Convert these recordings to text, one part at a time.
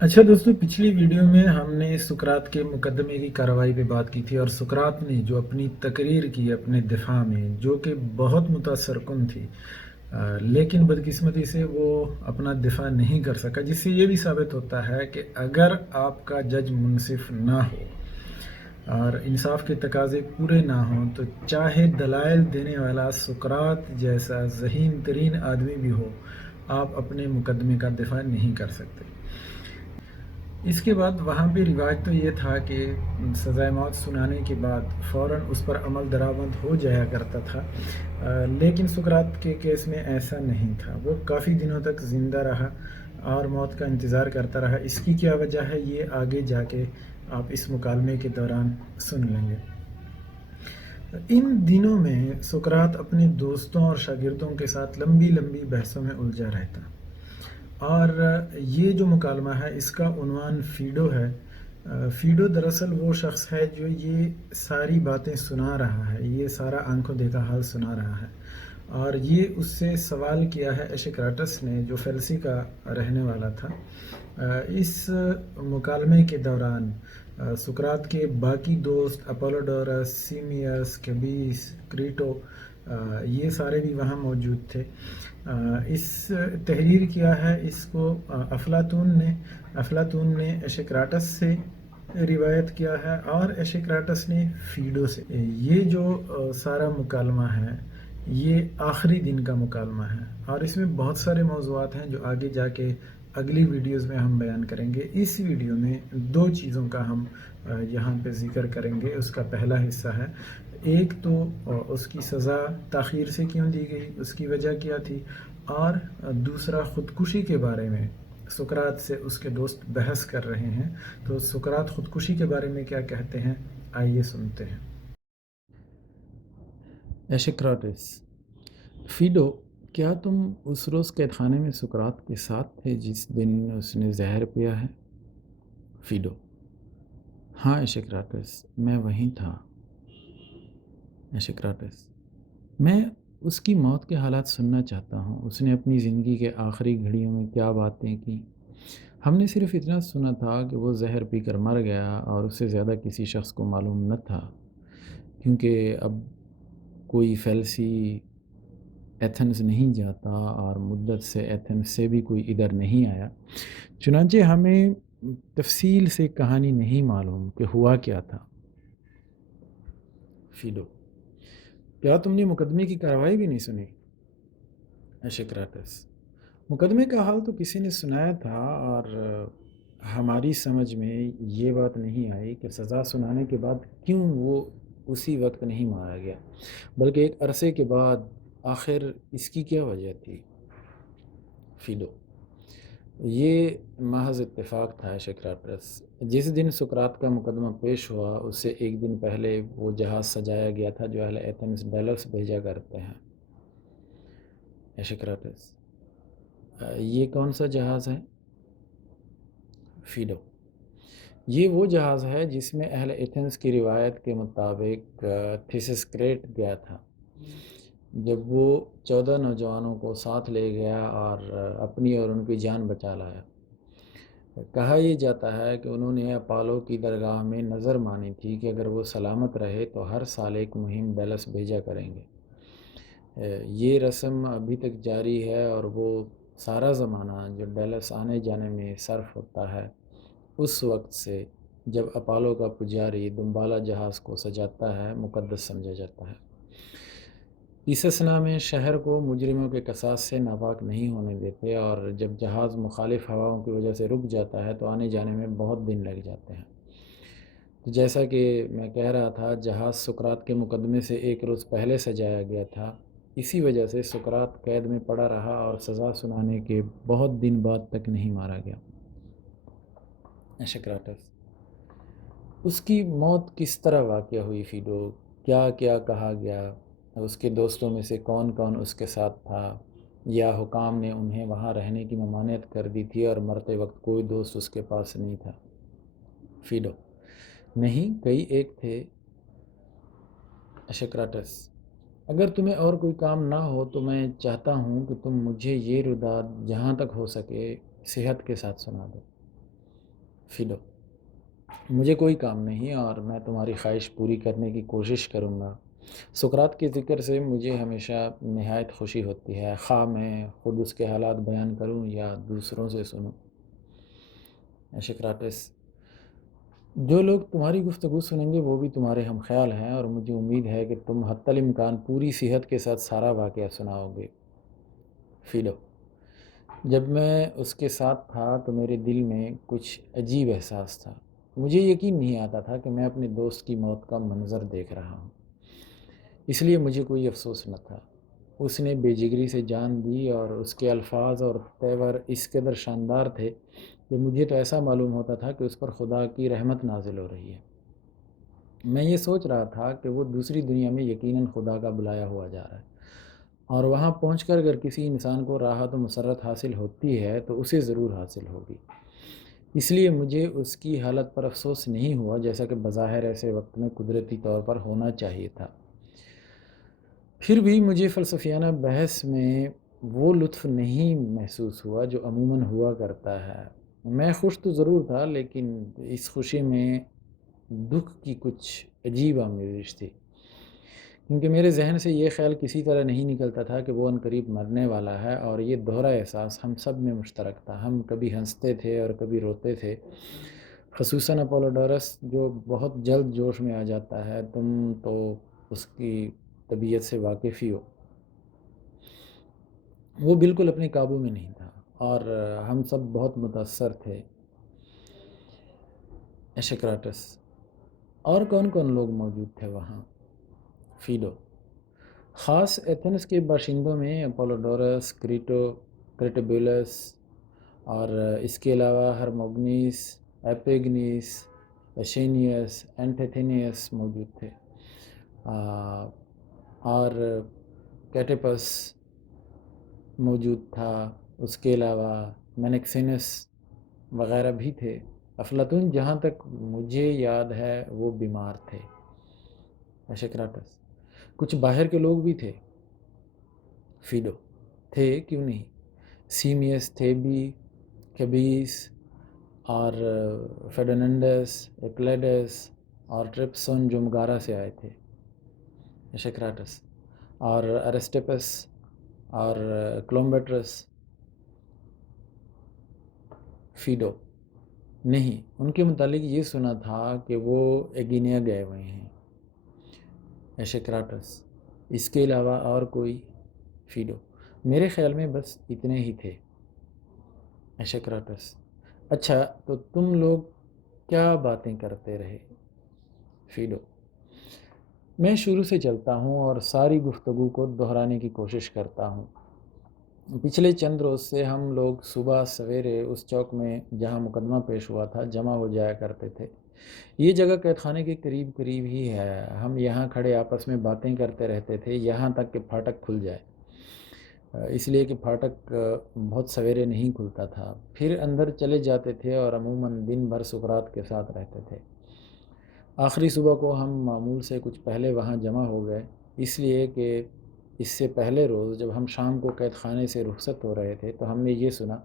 اچھا دوستو، پچھلی ویڈیو میں ہم نے سقراط کے مقدمے کی کارروائی پہ بات کی تھی، اور سقراط نے جو اپنی تقریر کی اپنے دفاع میں، جو کہ بہت متاثر کن تھی، لیکن بدقسمتی سے وہ اپنا دفاع نہیں کر سکا، جس سے یہ بھی ثابت ہوتا ہے کہ اگر آپ کا جج منصف نہ ہو اور انصاف کے تقاضے پورے نہ ہوں تو چاہے دلائل دینے والا سقراط جیسا ذہین ترین آدمی بھی ہو، آپ اپنے مقدمے کا دفاع نہیں کر سکتے۔ اس کے بعد وہاں پہ رواج تو یہ تھا کہ سزائے موت سنانے کے بعد فوراً اس پر عمل درآمد ہو جایا کرتا تھا، لیکن سقراط کے کیس میں ایسا نہیں تھا۔ وہ کافی دنوں تک زندہ رہا اور موت کا انتظار کرتا رہا۔ اس کی کیا وجہ ہے، یہ آگے جا کے آپ اس مکالمے کے دوران سن لیں گے۔ ان دنوں میں سقراط اپنے دوستوں اور شاگردوں کے ساتھ لمبی لمبی بحثوں میں الجھا رہتا، اور یہ جو مکالمہ ہے اس کا عنوان فیڈو ہے۔ فیڈو دراصل وہ شخص ہے جو یہ ساری باتیں سنا رہا ہے، یہ سارا آنکھوں دیکھا حال سنا رہا ہے، اور یہ اس سے سوال کیا ہے ایشکراٹس نے، جو فیلسی کا رہنے والا تھا۔ اس مکالمے کے دوران سقراط کے باقی دوست اپولوڈورس، سیمیس، کیبیس، کریٹو، یہ سارے بھی وہاں موجود تھے۔ اس تحریر کیا ہے، اس کو افلاطون نے ایشکراٹس سے روایت کیا ہے، اور ایشکراٹس نے فیڈو سے۔ یہ جو سارا مکالمہ ہے یہ آخری دن کا مکالمہ ہے، اور اس میں بہت سارے موضوعات ہیں جو آگے جا کے اگلی ویڈیوز میں ہم بیان کریں گے۔ اس ویڈیو میں دو چیزوں کا ہم یہاں پہ ذکر کریں گے۔ اس کا پہلا حصہ ہے، ایک تو اس کی سزا تاخیر سے کیوں دی گئی، اس کی وجہ کیا تھی، اور دوسرا خودکشی کے بارے میں سقراط سے اس کے دوست بحث کر رہے ہیں۔ تو سقراط خودکشی کے بارے میں کیا کہتے ہیں، آئیے سنتے ہیں۔ ایشکراٹس: فیڈو، کیا تم اس روز قید خانے میں سقراط کے ساتھ تھے جس دن اس نے زہر پیا ہے؟ فیڈو: ہاں ایشکراٹس، میں وہیں تھا۔ ایشکراٹس: میں اس کی موت کے حالات سننا چاہتا ہوں۔ اس نے اپنی زندگی کے آخری گھڑیوں میں کیا باتیں کی؟ ہم نے صرف اتنا سنا تھا کہ وہ زہر پی کر مر گیا، اور اس سے زیادہ کسی شخص کو معلوم نہ تھا، کیونکہ اب کوئی فیلسی ایتھنز نہیں جاتا اور مدت سے ایتھنز سے بھی کوئی ادھر نہیں آیا۔ چنانچہ ہمیں تفصیل سے کہانی نہیں معلوم کہ ہوا کیا تھا۔ فیڈو: کیا تم نے مقدمے کی کارروائی بھی نہیں سنی؟ ایشکراٹس: مقدمے کا حال تو کسی نے سنایا تھا، اور ہماری سمجھ میں یہ بات نہیں آئی کہ سزا سنانے کے بعد کیوں وہ اسی وقت نہیں مارا گیا، بلکہ ایک عرصے کے بعد۔ آخر اس کی کیا وجہ تھی؟ فیڈو: یہ محض اتفاق تھا ایشکراٹس۔ جس دن سقراط کا مقدمہ پیش ہوا اس سے ایک دن پہلے وہ جہاز سجایا گیا تھا جو اہل ایتھنز ڈیلس بھیجا کرتے ہیں۔ ایشکراٹس: یہ کون سا جہاز ہے؟ فیڈو: یہ وہ جہاز ہے جس میں اہل ایتھنز کی روایت کے مطابق تھیسسکریٹ گیا تھا، جب وہ 14 نوجوانوں کو ساتھ لے گیا اور اپنی اور ان کی جان بچا لایا۔ کہا یہ جاتا ہے کہ انہوں نے اپالو کی درگاہ میں نظر مانی تھی کہ اگر وہ سلامت رہے تو ہر سال ایک مہم ڈیلس بھیجا کریں گے۔ یہ رسم ابھی تک جاری ہے، اور وہ سارا زمانہ جو ڈیلس آنے جانے میں صرف ہوتا ہے اس وقت سے جب اپالو کا پجاری دمبالا جہاز کو سجاتا ہے مقدس سمجھا جاتا ہے۔ اس اثنا میں شہر کو مجرموں کے قصاص سے ناپاک نہیں ہونے دیتے، اور جب جہاز مخالف ہواؤں کی وجہ سے رک جاتا ہے تو آنے جانے میں بہت دن لگ جاتے ہیں۔ تو جیسا کہ میں کہہ رہا تھا، جہاز سقراط کے مقدمے سے ایک روز پہلے سجایا گیا تھا، اسی وجہ سے سقراط قید میں پڑا رہا اور سزا سنانے کے بہت دن بعد تک نہیں مارا گیا۔ ایشکراٹس: اس کی موت کس طرح واقع ہوئی فیڈو؟ کیا کیا کہا گیا؟ اس کے دوستوں میں سے کون کون اس کے ساتھ تھا؟ یا حکام نے انہیں وہاں رہنے کی ممانعت کر دی تھی اور مرتے وقت کوئی دوست اس کے پاس نہیں تھا؟ فیڈو: نہیں، کئی ایک تھے۔ ایشکراٹس: اگر تمہیں اور کوئی کام نہ ہو تو میں چاہتا ہوں کہ تم مجھے یہ روداد جہاں تک ہو سکے صحت کے ساتھ سنا دو۔ فیلو: مجھے کوئی کام نہیں اور میں تمہاری خواہش پوری کرنے کی کوشش کروں گا۔ سقراط کے ذکر سے مجھے ہمیشہ نہایت خوشی ہوتی ہے، خواہ میں خود اس کے حالات بیان کروں یا دوسروں سے سنوں۔ ایشکراٹس: جو لوگ تمہاری گفتگو سنیں گے وہ بھی تمہارے ہم خیال ہیں، اور مجھے امید ہے کہ تم حتی الامکان پوری صحت کے ساتھ سارا واقعہ سناؤ گے۔ فیلو: جب میں اس کے ساتھ تھا تو میرے دل میں کچھ عجیب احساس تھا۔ مجھے یقین نہیں آتا تھا کہ میں اپنے دوست کی موت کا منظر دیکھ رہا ہوں، اس لیے مجھے کوئی افسوس نہ تھا۔ اس نے بے جگری سے جان دی اور اس کے الفاظ اور تیور اس قدر شاندار تھے کہ مجھے تو ایسا معلوم ہوتا تھا کہ اس پر خدا کی رحمت نازل ہو رہی ہے۔ میں یہ سوچ رہا تھا کہ وہ دوسری دنیا میں یقیناً خدا کا بلایا ہوا جا رہا ہے، اور وہاں پہنچ کر اگر کسی انسان کو راحت و مسرت حاصل ہوتی ہے تو اسے ضرور حاصل ہوگی۔ اس لیے مجھے اس کی حالت پر افسوس نہیں ہوا جیسا کہ بظاہر ایسے وقت میں قدرتی طور پر ہونا چاہیے تھا۔ پھر بھی مجھے فلسفیانہ بحث میں وہ لطف نہیں محسوس ہوا جو عموماً ہوا کرتا ہے۔ میں خوش تو ضرور تھا، لیکن اس خوشی میں دکھ کی کچھ عجیب آمیزش تھی، کیونکہ میرے ذہن سے یہ خیال کسی طرح نہیں نکلتا تھا کہ وہ عنقریب مرنے والا ہے، اور یہ دوہرا احساس ہم سب میں مشترک تھا۔ ہم کبھی ہنستے تھے اور کبھی روتے تھے، خصوصاً اپولوڈورس جو بہت جلد جوش میں آ جاتا ہے۔ تم تو اس کی طبیعت سے واقف ہی ہو۔ وہ بالکل اپنے قابو میں نہیں تھا اور ہم سب بہت متاثر تھے۔ ایشکراٹس: اور کون کون لوگ موجود تھے وہاں؟ فیلو: خاص ایتھنس کے باشندوں میں اپولوڈورس، کریٹوبولس اور اس کے علاوہ ہرموگنیس، ایپیگنیس، ایشینیس، اینٹیتھینیس موجود تھے، اور کیٹیپس موجود تھا۔ اس کے علاوہ مینکسینس وغیرہ بھی تھے۔ افلاطون جہاں تک مجھے یاد ہے وہ بیمار تھے۔ ایشکراٹس: کچھ باہر کے لوگ بھی تھے؟ فیلو: تھے، کیوں نہیں۔ سیمیس، تھیبی، کیبیس اور فیڈوننڈس، ایکلیڈس اور ٹرپسون جو مگارا سے آئے تھے۔ ایشکراٹس: اور ارسٹپس اور کلومبیٹرس؟ فیڈو: نہیں، ان کے متعلق یہ سنا تھا کہ وہ ایگینیا گئے ہوئے ہیں۔ ایشکراٹس: اس کے علاوہ اور کوئی؟ فیڈو: میرے خیال میں بس اتنے ہی تھے۔ ایشکراٹس: اچھا، تو تم لوگ کیا باتیں کرتے رہے؟ فیڈو: میں شروع سے چلتا ہوں اور ساری گفتگو کو دہرانے کی کوشش کرتا ہوں۔ پچھلے چند روز سے ہم لوگ صبح سویرے اس چوک میں جہاں مقدمہ پیش ہوا تھا جمع ہو جایا کرتے تھے۔ یہ جگہ قید خانے کے قریب قریب ہی ہے۔ ہم یہاں کھڑے آپس میں باتیں کرتے رہتے تھے یہاں تک کہ پھاٹک کھل جائے، اس لیے کہ پھاٹک بہت سویرے نہیں کھلتا تھا۔ پھر اندر چلے جاتے تھے اور عموماً دن بھر سقراط کے ساتھ رہتے تھے۔ آخری صبح کو ہم معمول سے کچھ پہلے وہاں جمع ہو گئے، اس لیے کہ اس سے پہلے روز جب ہم شام کو قید خانے سے رخصت ہو رہے تھے تو ہم نے یہ سنا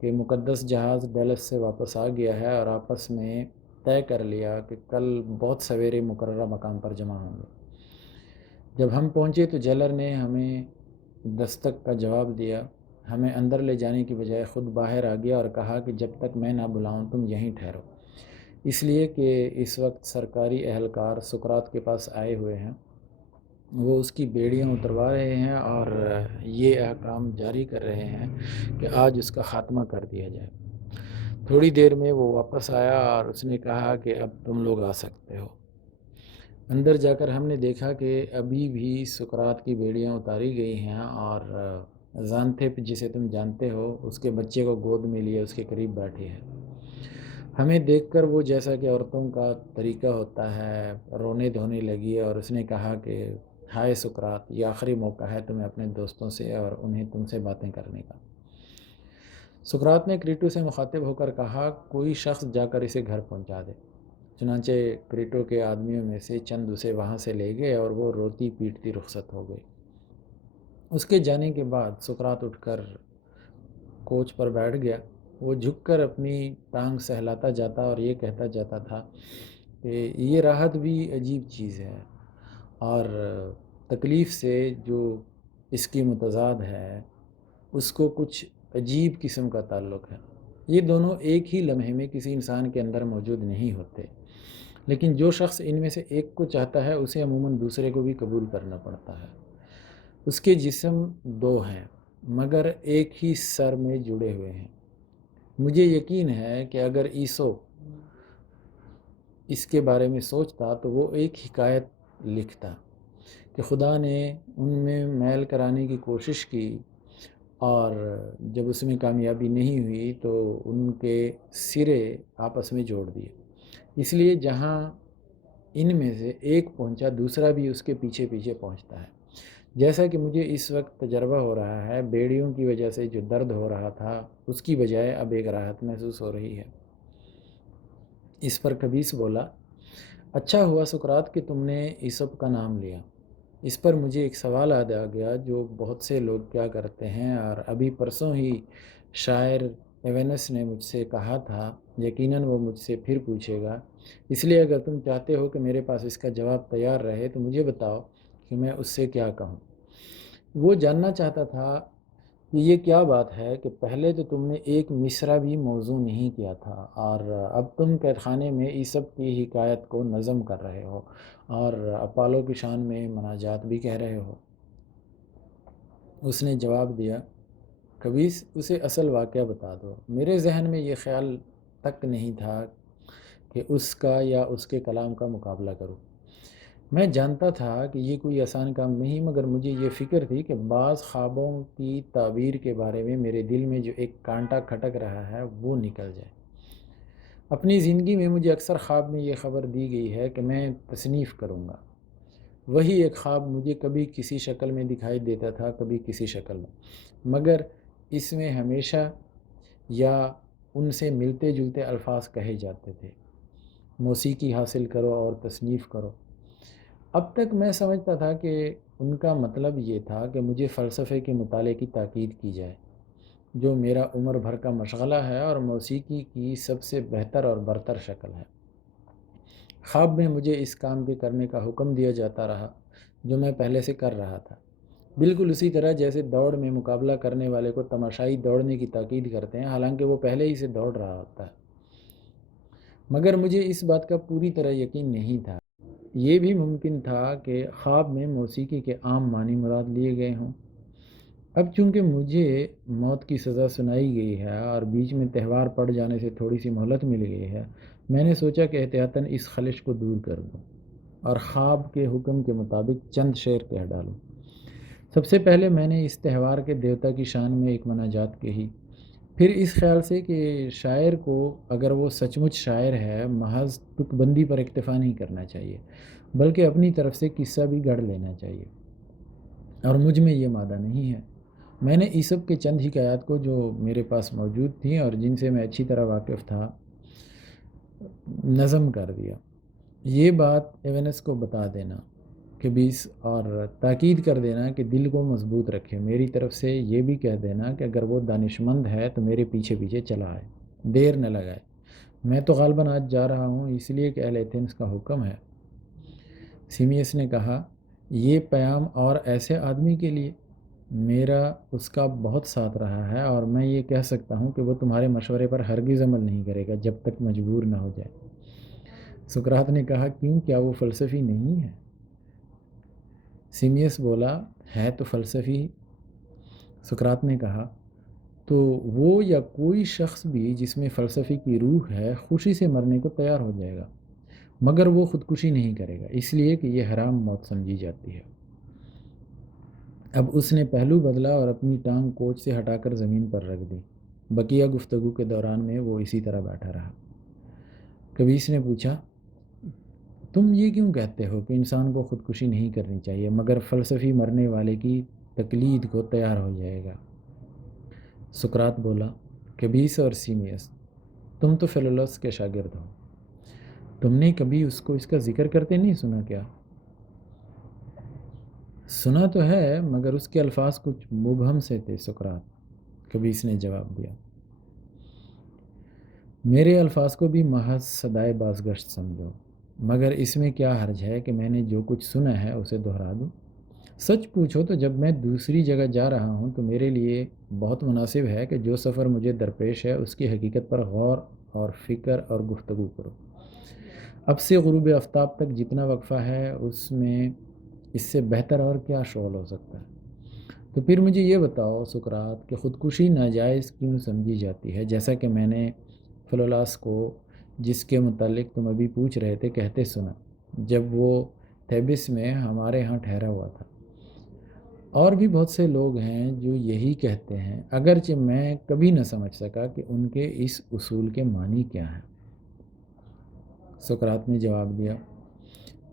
کہ مقدس جہاز ڈیلس سے واپس آ گیا ہے، اور آپس میں طے کر لیا کہ کل بہت سویرے مقررہ مقام پر جمع ہوں گے۔ جب ہم پہنچے تو جیلر نے ہمیں دستک کا جواب دیا، ہمیں اندر لے جانے کی بجائے خود باہر آ گیا اور کہا کہ جب تک میں نہ بلاؤں تم یہیں ٹھہرو، اس لیے کہ اس وقت سرکاری اہلکار سقراط کے پاس آئے ہوئے ہیں۔ وہ اس کی بیڑیاں اتروا رہے ہیں اور یہ احکام جاری کر رہے ہیں کہ آج اس کا خاتمہ کر دیا جائے۔ تھوڑی دیر میں وہ واپس آیا اور اس نے کہا کہ اب تم لوگ آ سکتے ہو۔ اندر جا کر ہم نے دیکھا کہ ابھی بھی سقراط کی بیڑیاں اتاری گئی ہیں، اور زانتھپ جسے تم جانتے ہو اس کے بچے کو گود میں لیے اس کے قریب بیٹھی ہے۔ ہمیں دیکھ کر وہ جیسا کہ عورتوں کا طریقہ ہوتا ہے رونے دھونے لگی، اور اس نے کہا کہ ہائے سقراط، یہ آخری موقع ہے تمہیں اپنے دوستوں سے اور انہیں تم سے باتیں کرنے کا۔ سقراط نے کریٹو سے مخاطب ہو کر کہا، کوئی شخص جا کر اسے گھر پہنچا دے۔ چنانچہ کریٹو کے آدمیوں میں سے چند اسے وہاں سے لے گئے اور وہ روتی پیٹتی رخصت ہو گئی۔ اس کے جانے کے بعد سقراط اٹھ کر کوچ پر بیٹھ گیا وہ جھک کر اپنی ٹانگ سہلاتا جاتا اور یہ کہتا جاتا تھا کہ یہ راحت بھی عجیب چیز ہے، اور تکلیف سے جو اس کی متضاد ہے اس کو کچھ عجیب قسم کا تعلق ہے۔ یہ دونوں ایک ہی لمحے میں کسی انسان کے اندر موجود نہیں ہوتے، لیکن جو شخص ان میں سے ایک کو چاہتا ہے اسے عموماً دوسرے کو بھی قبول کرنا پڑتا ہے۔ اس کے جسم دو ہیں مگر ایک ہی سر میں جڑے ہوئے ہیں۔ مجھے یقین ہے کہ اگر عیسو اس کے بارے میں سوچتا تو وہ ایک حکایت لکھتا کہ خدا نے ان میں میل کرانے کی کوشش کی، اور جب اس میں کامیابی نہیں ہوئی تو ان کے سرے آپس میں جوڑ دیے۔ اس لیے جہاں ان میں سے ایک پہنچا دوسرا بھی اس کے پیچھے پیچھے پہنچتا ہے۔ جیسا کہ مجھے اس وقت تجربہ ہو رہا ہے، بیڑیوں کی وجہ سے جو درد ہو رہا تھا اس کی بجائے اب ایک راحت محسوس ہو رہی ہے۔ اس پر کبیس بولا، اچھا ہوا سقراط کہ تم نے ایسپ کا نام لیا۔ اس پر مجھے ایک سوال یاد آ گیا جو بہت سے لوگ کیا کرتے ہیں، اور ابھی پرسوں ہی شاعر ایونس نے مجھ سے کہا تھا، یقیناً وہ مجھ سے پھر پوچھے گا، اس لیے اگر تم چاہتے ہو کہ میرے پاس اس کا جواب تیار رہے تو مجھے بتاؤ کہ میں اس سے کیا کہوں۔ وہ جاننا چاہتا تھا کہ یہ کیا بات ہے کہ پہلے تو تم نے ایک مصرع بھی موضوع نہیں کیا تھا، اور اب تم قید خانے میں ایسپ کی حکایت کو نظم کر رہے ہو اور اپالو کی شان میں مناجات بھی کہہ رہے ہو۔ اس نے جواب دیا، کبھی اسے اصل واقعہ بتا دو۔ میرے ذہن میں یہ خیال تک نہیں تھا کہ اس کا یا اس کے کلام کا مقابلہ کروں۔ میں جانتا تھا کہ یہ کوئی آسان کام نہیں، مگر مجھے یہ فکر تھی کہ بعض خوابوں کی تعبیر کے بارے میں میرے دل میں جو ایک کانٹا کھٹک رہا ہے وہ نکل جائے۔ اپنی زندگی میں مجھے اکثر خواب میں یہ خبر دی گئی ہے کہ میں تصنیف کروں گا۔ وہی ایک خواب مجھے کبھی کسی شکل میں دکھائی دیتا تھا، کبھی کسی شکل میں، مگر اس میں ہمیشہ یا ان سے ملتے جلتے الفاظ کہے جاتے تھے، موسیقی حاصل کرو اور تصنیف کرو۔ اب تک میں سمجھتا تھا کہ ان کا مطلب یہ تھا کہ مجھے فلسفے کے مطالعے کی تاکید کی جائے، جو میرا عمر بھر کا مشغلہ ہے اور موسیقی کی سب سے بہتر اور برتر شکل ہے۔ خواب میں مجھے اس کام کے کرنے کا حکم دیا جاتا رہا جو میں پہلے سے کر رہا تھا، بالکل اسی طرح جیسے دوڑ میں مقابلہ کرنے والے کو تماشائی دوڑنے کی تاکید کرتے ہیں حالانکہ وہ پہلے ہی سے دوڑ رہا ہوتا ہے۔ مگر مجھے اس بات کا پوری طرح یقین نہیں تھا۔ یہ بھی ممکن تھا کہ خواب میں موسیقی کے عام معنی مراد لیے گئے ہوں۔ اب چونکہ مجھے موت کی سزا سنائی گئی ہے اور بیچ میں تہوار پڑ جانے سے تھوڑی سی مہلت مل گئی ہے، میں نے سوچا کہ احتیاطاً اس خلش کو دور کر دوں اور خواب کے حکم کے مطابق چند شعر کہہ ڈالوں۔ سب سے پہلے میں نے اس تہوار کے دیوتا کی شان میں ایک مناجات کہی، پھر اس خیال سے کہ شاعر کو اگر وہ سچ مچ شاعر ہے محض تک بندی پر اکتفا نہیں کرنا چاہیے، بلکہ اپنی طرف سے قصہ بھی گڑھ لینا چاہیے، اور مجھ میں یہ مادہ نہیں ہے۔ میں نے ایسپ کے چند حکایات کو جو میرے پاس موجود تھیں اور جن سے میں اچھی طرح واقف تھا نظم کر دیا۔ یہ بات ایونس کو بتا دینا کبیس، اور تاکید کر دینا کہ دل کو مضبوط رکھے۔ میری طرف سے یہ بھی کہہ دینا کہ اگر وہ دانشمند ہے تو میرے پیچھے پیچھے چلا آئے، دیر نہ لگائے۔ میں تو غالباً آج جا رہا ہوں اس لیے کہ اہل ایتھنز کا حکم ہے۔ سیمیس نے کہا، یہ پیام اور ایسے آدمی کے لیے؟ میرا اس کا بہت ساتھ رہا ہے اور میں یہ کہہ سکتا ہوں کہ وہ تمہارے مشورے پر ہرگز عمل نہیں کرے گا جب تک مجبور نہ ہو جائے۔ سقراط نے کہا، کیوں، کیا وہ فلسفی نہیں ہے؟ سیمیس بولا، ہے تو فلسفی۔ سقراط نے کہا، تو وہ یا کوئی شخص بھی جس میں فلسفے کی روح ہے خوشی سے مرنے کو تیار ہو جائے گا، مگر وہ خودکشی نہیں کرے گا اس لیے کہ یہ حرام موت سمجھی جاتی ہے۔ اب اس نے پہلو بدلا اور اپنی ٹانگ کوچ سے ہٹا کر زمین پر رکھ دی۔ بقیہ گفتگو کے دوران میں وہ اسی طرح بیٹھا رہا۔ کبیس نے پوچھا، تم یہ کیوں کہتے ہو کہ انسان کو خودکشی نہیں کرنی چاہیے مگر فلسفی مرنے والے کی تقلید کو تیار ہو جائے گا؟ سقراط بولا، کبیس اور سیمیس، تم تو فیلولوس کے شاگرد ہو، تم نے کبھی اس کو اس کا ذکر کرتے نہیں سنا کیا؟ سنا تو ہے مگر اس کے الفاظ کچھ مبہم سے تھے سقراط، کبیس نے جواب دیا۔ میرے الفاظ کو بھی محض صدائے بازگشت سمجھو، مگر اس میں کیا حرج ہے کہ میں نے جو کچھ سنا ہے اسے دہرا دوں؟ سچ پوچھو تو جب میں دوسری جگہ جا رہا ہوں تو میرے لیے بہت مناسب ہے کہ جو سفر مجھے درپیش ہے اس کی حقیقت پر غور اور فکر اور گفتگو کرو۔ اب سے غروب آفتاب تک جتنا وقفہ ہے اس میں اس سے بہتر اور کیا شغل ہو سکتا ہے؟ تو پھر مجھے یہ بتاؤ سقراط کہ خودکشی ناجائز کیوں سمجھی جاتی ہے، جیسا کہ میں نے فلولاس کو، جس کے متعلق تم ابھی پوچھ رہے تھے، کہتے سنا جب وہ تھیبس میں ہمارے ہاں ٹھہرا ہوا تھا۔ اور بھی بہت سے لوگ ہیں جو یہی کہتے ہیں، اگرچہ میں کبھی نہ سمجھ سکا کہ ان کے اس اصول کے معنی کیا ہیں۔ سقراط نے جواب دیا،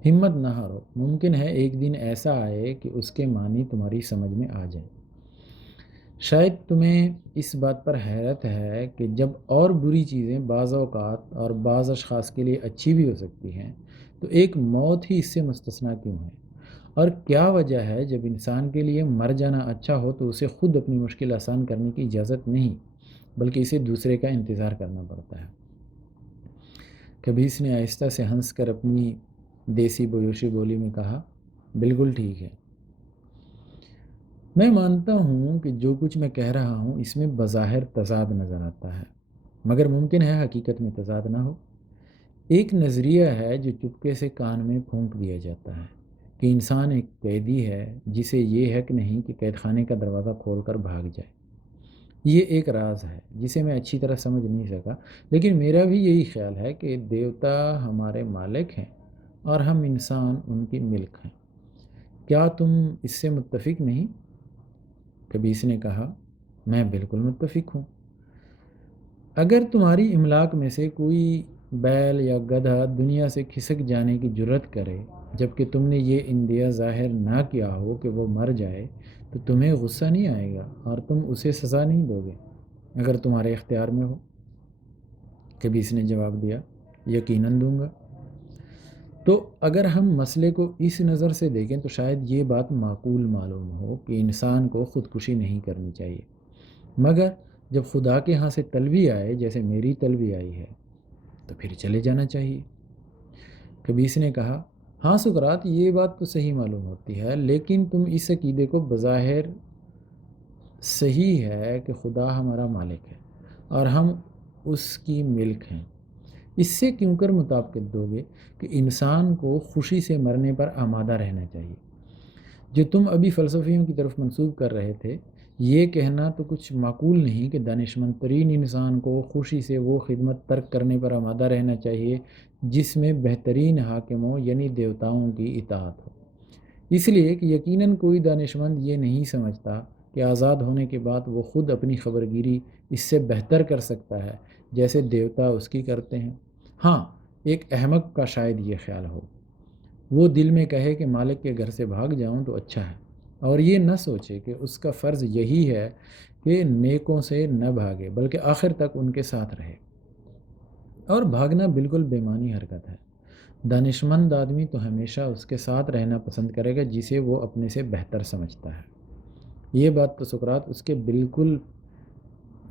ہمت نہ ہارو، ممکن ہے ایک دن ایسا آئے کہ اس کے معنی تمہاری سمجھ میں آ جائیں۔ شاید تمہیں اس بات پر حیرت ہے کہ جب اور بری چیزیں بعض اوقات اور بعض اشخاص کے لیے اچھی بھی ہو سکتی ہیں تو ایک موت ہی اس سے مستثنیٰ کیوں ہے؟ اور کیا وجہ ہے جب انسان کے لیے مر جانا اچھا ہو تو اسے خود اپنی مشکل آسان کرنے کی اجازت نہیں بلکہ اسے دوسرے کا انتظار کرنا پڑتا ہے؟ کبیس نے آہستہ سے ہنس کر اپنی دیسی بویوشی بولی میں کہا، بالکل ٹھیک ہے، میں مانتا ہوں کہ جو کچھ میں کہہ رہا ہوں اس میں بظاہر تضاد نظر آتا ہے، مگر ممکن ہے حقیقت میں تضاد نہ ہو۔ ایک نظریہ ہے جو چپکے سے کان میں پھونک دیا جاتا ہے کہ انسان ایک قیدی ہے جسے یہ حق نہیں کہ قید خانے کا دروازہ کھول کر بھاگ جائے۔ یہ ایک راز ہے جسے میں اچھی طرح سمجھ نہیں سکا، لیکن میرا بھی یہی خیال ہے کہ دیوتا ہمارے مالک ہیں اور ہم انسان ان کی ملک ہیں۔ کیا تم اس سے متفق نہیں؟ کبیس نے کہا، میں بالکل متفق ہوں۔ اگر تمہاری املاک میں سے کوئی بیل یا گدھا دنیا سے کھسک جانے کی جرت کرے جبکہ تم نے یہ اندیہ ظاہر نہ کیا ہو کہ وہ مر جائے تو تمہیں غصہ نہیں آئے گا اور تم اسے سزا نہیں دو گے اگر تمہارے اختیار میں ہو؟ کبیس نے جواب دیا، یقیناً دوں گا۔ تو اگر ہم مسئلے کو اس نظر سے دیکھیں تو شاید یہ بات معقول معلوم ہو کہ انسان کو خودکشی نہیں کرنی چاہیے، مگر جب خدا کے ہاں سے طلبی آئے جیسے میری طلبی آئی ہے تو پھر چلے جانا چاہیے۔ کبیس نے کہا، ہاں سقراط، یہ بات تو صحیح معلوم ہوتی ہے، لیکن تم اس عقیدے کو بظاہر صحیح ہے کہ خدا ہمارا مالک ہے اور ہم اس کی ملک ہیں، اس سے کیوں کر مطابقت دو گے کہ انسان کو خوشی سے مرنے پر آمادہ رہنا چاہیے؟ جو تم ابھی فلسفیوں کی طرف منسوب کر رہے تھے، یہ کہنا تو کچھ معقول نہیں کہ دانشمند ترین انسان کو خوشی سے وہ خدمت ترک کرنے پر آمادہ رہنا چاہیے جس میں بہترین حاکموں یعنی دیوتاؤں کی اطاعت ہو۔ اس لیے کہ یقیناً کوئی دانشمند یہ نہیں سمجھتا کہ آزاد ہونے کے بعد وہ خود اپنی خبرگیری اس سے بہتر کر سکتا ہے جیسے دیوتا اس کی کرتے ہیں۔ ہاں، ایک احمق کا شاید یہ خیال ہو، وہ دل میں کہے کہ مالک کے گھر سے بھاگ جاؤں تو اچھا ہے، اور یہ نہ سوچے کہ اس کا فرض یہی ہے کہ نیکوں سے نہ بھاگے بلکہ آخر تک ان کے ساتھ رہے۔ اور بھاگنا بالکل بے معنی حرکت ہے۔ دانشمند آدمی تو ہمیشہ اس کے ساتھ رہنا پسند کرے گا جسے وہ اپنے سے بہتر سمجھتا ہے۔ یہ بات تو سقراط اس کے بالکل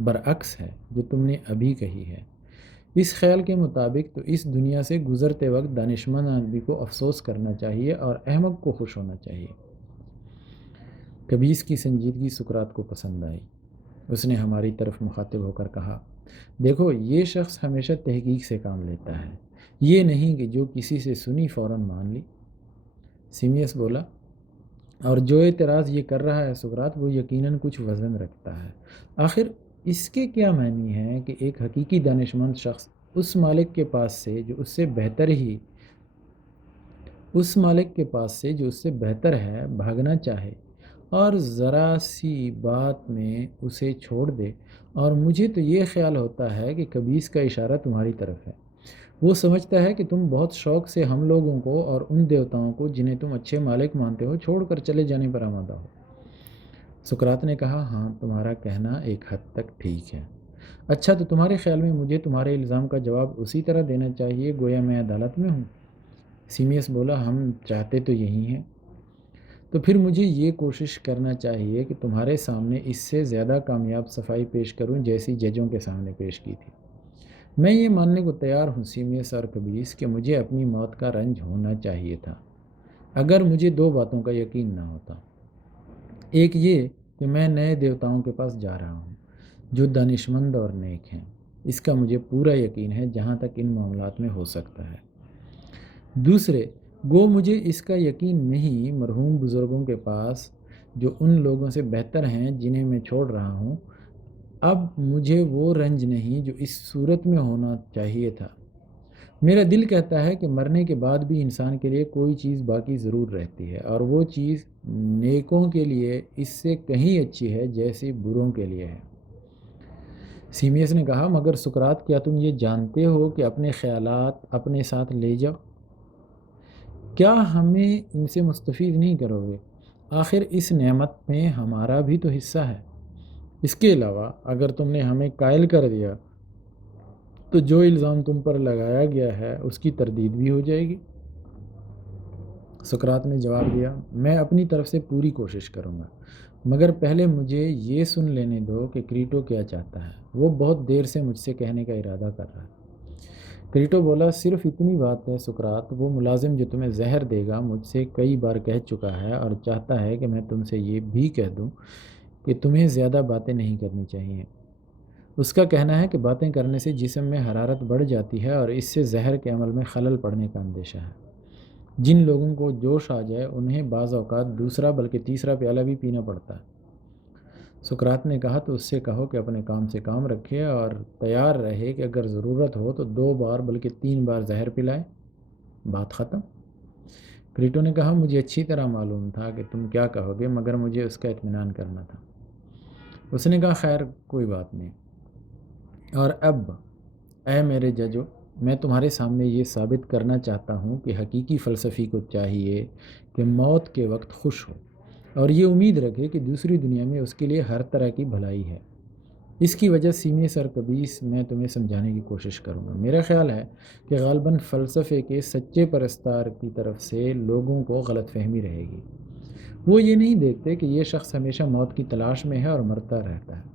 برعکس ہے جو تم نے ابھی کہی ہے۔ اس خیال کے مطابق تو اس دنیا سے گزرتے وقت دانشمند آدمی کو افسوس کرنا چاہیے اور احمق کو خوش ہونا چاہیے۔ کبیس کی سنجیدگی سقراط کو پسند آئی۔ اس نے ہماری طرف مخاطب ہو کر کہا، دیکھو یہ شخص ہمیشہ تحقیق سے کام لیتا ہے، یہ نہیں کہ جو کسی سے سنی فوراً مان لی۔ سیمیس بولا، اور جو اعتراض یہ کر رہا ہے سقراط وہ یقیناً کچھ وزن رکھتا ہے۔ آخر اس کے کیا معنی ہے کہ ایک حقیقی دانشمند شخص اس مالک کے پاس سے جو اس سے بہتر ہے بھاگنا چاہے اور ذرا سی بات میں اسے چھوڑ دے؟ اور مجھے تو یہ خیال ہوتا ہے کہ کبیس کا اشارہ تمہاری طرف ہے۔ وہ سمجھتا ہے کہ تم بہت شوق سے ہم لوگوں کو اور ان دیوتاؤں کو جنہیں تم اچھے مالک مانتے ہو چھوڑ کر چلے جانے پر آمادہ ہو۔ سقراط نے کہا، ہاں تمہارا کہنا ایک حد تک ٹھیک ہے۔ اچھا، تو تمہارے خیال میں مجھے تمہارے الزام کا جواب اسی طرح دینا چاہیے گویا میں عدالت میں ہوں؟ سیمیس بولا، ہم چاہتے تو یہی ہیں۔ تو پھر مجھے یہ کوشش کرنا چاہیے کہ تمہارے سامنے اس سے زیادہ کامیاب صفائی پیش کروں جیسی ججوں کے سامنے پیش کی تھی۔ میں یہ ماننے کو تیار ہوں سیمیس اور کبیس کہ مجھے اپنی موت کا رنج ہونا چاہیے تھا، اگر مجھے دو باتوں کا یقین نہ ہوتا۔ ایک یہ کہ میں نئے دیوتاؤں کے پاس جا رہا ہوں جو دانشمند اور نیک ہیں، اس کا مجھے پورا یقین ہے جہاں تک ان معاملات میں ہو سکتا ہے۔ دوسرے، گو مجھے اس کا یقین نہیں مرحوم بزرگوں کے پاس جو ان لوگوں سے بہتر ہیں جنہیں میں چھوڑ رہا ہوں، اب مجھے وہ رنج نہیں جو اس صورت میں ہونا چاہیے تھا۔ میرا دل کہتا ہے کہ مرنے کے بعد بھی انسان کے لیے کوئی چیز باقی ضرور رہتی ہے، اور وہ چیز نیکوں کے لیے اس سے کہیں اچھی ہے جیسی بروں کے لیے ہے۔ سیمیس نے کہا، مگر سقراط، کیا تم یہ جانتے ہو کہ اپنے خیالات اپنے ساتھ لے جاؤ؟ کیا ہمیں ان سے مستفید نہیں کرو گے؟ آخر اس نعمت میں ہمارا بھی تو حصہ ہے۔ اس کے علاوہ اگر تم نے ہمیں قائل کر دیا تو جو الزام تم پر لگایا گیا ہے اس کی تردید بھی ہو جائے گی۔ سقراط نے جواب دیا، میں اپنی طرف سے پوری کوشش کروں گا، مگر پہلے مجھے یہ سن لینے دو کہ کریٹو کیا چاہتا ہے۔ وہ بہت دیر سے مجھ سے کہنے کا ارادہ کر رہا ہے۔ کریٹو بولا، صرف اتنی بات ہے سقراط، وہ ملازم جو تمہیں زہر دے گا مجھ سے کئی بار کہہ چکا ہے اور چاہتا ہے کہ میں تم سے یہ بھی کہہ دوں کہ تمہیں زیادہ باتیں نہیں کرنی چاہیے۔ اس کا کہنا ہے کہ باتیں کرنے سے جسم میں حرارت بڑھ جاتی ہے اور اس سے زہر کے عمل میں خلل پڑنے کا اندیشہ ہے۔ جن لوگوں کو جوش آ جائے انہیں بعض اوقات دوسرا بلکہ تیسرا پیالہ بھی پینا پڑتا ہے۔ سقراط نے کہا، تو اس سے کہو کہ اپنے کام سے کام رکھے اور تیار رہے کہ اگر ضرورت ہو تو 2 بار بلکہ 3 بار زہر پلائے۔ بات ختم۔ کریٹو نے کہا، مجھے اچھی طرح معلوم تھا کہ تم کیا کہو گے، مگر مجھے اس کا اطمینان کرنا تھا۔ اس نے کہا، خیر کوئی بات نہیں۔ اور اب اے میرے ججو، میں تمہارے سامنے یہ ثابت کرنا چاہتا ہوں کہ حقیقی فلسفی کو چاہیے کہ موت کے وقت خوش ہو اور یہ امید رکھے کہ دوسری دنیا میں اس کے لیے ہر طرح کی بھلائی ہے۔ اس کی وجہ سیمیس اور کبیس میں تمہیں سمجھانے کی کوشش کروں گا۔ میرا خیال ہے کہ غالباً فلسفے کے سچے پرستار کی طرف سے لوگوں کو غلط فہمی رہے گی۔ وہ یہ نہیں دیکھتے کہ یہ شخص ہمیشہ موت کی تلاش میں ہے اور مرتا رہتا ہے۔